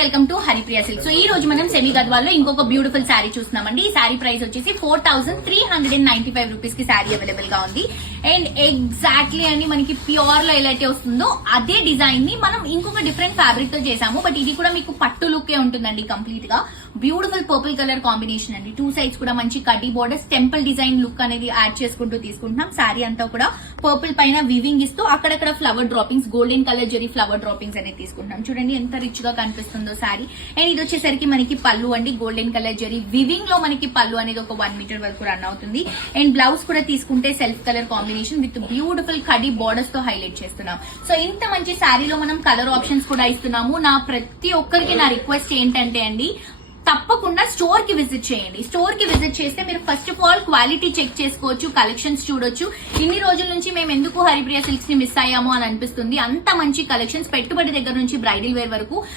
Welcome to Haripriya silk. So ఈ రోజు మనం సెమీ గద్వాల్లో ఇంకొక బ్యూటిఫుల్ శారీ చూస్తున్నామండి. ఈ శారీ ప్రైస్ వచ్చేసి 4395 రూపీస్ కి శారీ అవైలబుల్ గా ఉంది. అండ్ ఎగ్జాక్ట్లీ అండి మనకి ప్యూర్ లో ఎలా అయితే వస్తుందో అదే డిజైన్ ని మనం ఇంకొక డిఫరెంట్ ఫ్యాబ్రిక్ తో చేసాము. బట్ ఇది కూడా మీకు పట్టు లుక్ ఉంటుందండి. కంప్లీట్ గా బ్యూటిఫుల్ పర్పుల్ కలర్ కాంబినేషన్ అండి. టూ సైడ్స్ కూడా మంచి కడ్డీ బోర్డర్స్ టెంపుల్ డిజైన్ లుక్ అనేది యాడ్ చేసుకుంటూ తీసుకుంటున్నాం. శారీ అంతా కూడా పర్పుల్ పైన వివింగ్ ఇస్తూ అక్కడక్కడ flower droppings, golden colour zari flower droppings అనేది తీసుకుంటున్నాం. చూడండి ఎంత రిచ్ గా కనిపిస్తుందో శారీ. అండ్ ఇది వచ్చేసరికి మనకి పళ్ళు అండి. గోల్డెన్ కలర్ జరీ వివింగ్ లో మనకి పళ్ళు అనేది ఒక 1 మీటర్ వరకు రన్ అవుతుంది. అండ్ బ్లౌజ్ కూడా తీసుకుంటే self colour combination with beautiful కడ్డీ బోర్డర్స్ తో హైలైట్ చేస్తున్నాం. సో ఇంత మంచి శారీలో మనం కలర్ ఆప్షన్స్ కూడా ఇస్తున్నాము. నా ప్రతి ఒక్కరికి నా రిక్వెస్ట్ ఏంటంటే అండి, తప్పకుండా స్టోర్ కి విజిట్ చేయండి. స్టోర్ కి విజిట్ చేస్తే మీరు first of all quality check చేసుకోవచ్చు, కలెక్షన్స్ చూడొచ్చు. ఇన్ని రోజుల నుంచి మేము ఎందుకు హరిప్రియ సిల్క్స్ ని మిస్ అయ్యాము అని అనిపిస్తుంది. అంత మంచి కలెక్షన్స్, పెట్టుబడి దగ్గర నుంచి బ్రైడల్ వేర్ వరకు